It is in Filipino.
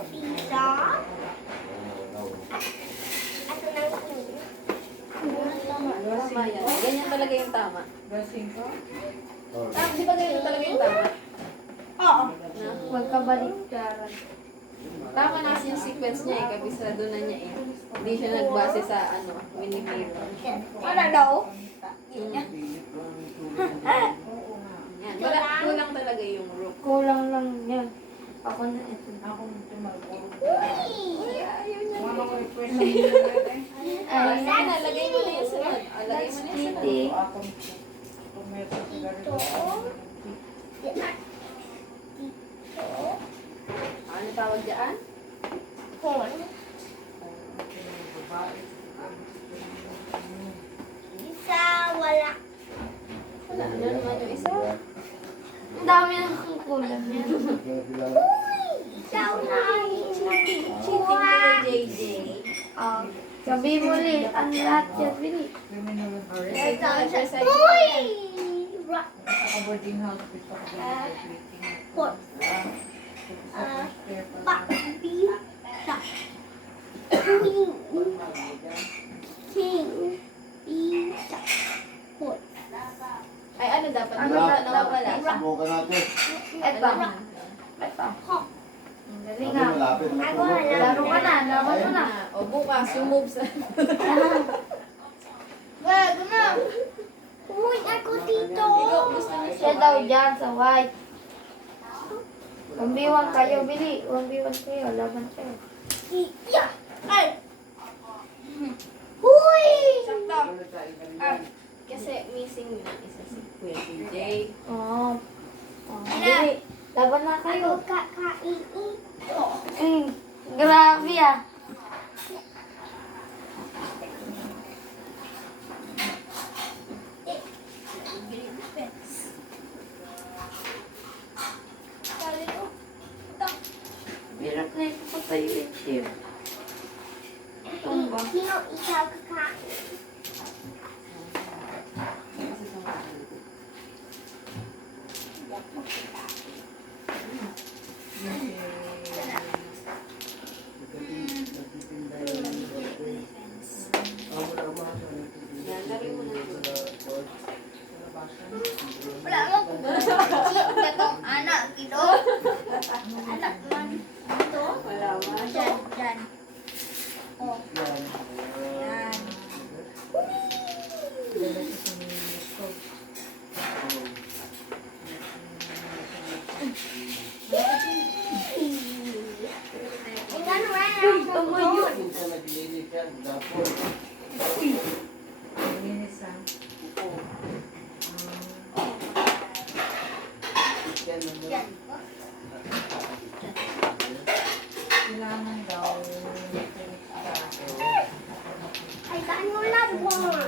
Isa. Ato ng Tama yan. Ganyan talaga yung tama. Gasing ko? Di ba ganyan talaga yung tama? Oo. Na? Magkabaliktaran. Tama na kasi yung sequence niya eh. Kabisado na niya eh. Hindi siya nagbase sa millimeter. Ano daw? Yan. Wala, kulang talaga yung rook. Kulang lang yan. Ako na ito. Ako nito mag-urog. Ayaw niya. Mga ko request na yun eh. Ay, sana, lagay mo na yung sunod. Lagay mo na yung sunod. Titi. Ako kung may Dito. Ano tawag dyan? Horn. Isa, wala. Wala, ano naman yung isa? Ang dami na akong kulang yan. Ikaw na Cheating ko yung JJ. Sabi mo ulit, ang lahat yan, Bili. criminal arrest. Ito, exercise. Uy! Rock. Sa boarding house, gusto ko din Horn. Pakbisa. King. Isa. Horn. Ay, ano dapat? Ano Ano dapat? pala? Subukan natin. Ito. Ito. Dali nga. Malapit. Ako na. Laro ka na, laban mo na. O bukas, yung moves. Wag na. Uy, ako dito. Ikaw, gusto niya Siya daw dyan sa white. 1v1 kayo, Bili. 1v1 kayo, laban kayo. Iya. Ay. Uy! Kasi missing na isa si Kuya JJ. Oo. Bili. Laban na kayo. Ako kakain ito. Grabe ah. Hirap na ito patayuin siya. Tumba. Sino ikaw kakain? Yan, lagay mo na ito. Wala mo kung ito. Anak, ito. Anak man. Ito. Wala man. Dyan, dyan. Oh. Yan. Tingnan mo yan. Tumayo. Linis ah. Yan. Kailangan daw Ay, saan mo na buwan?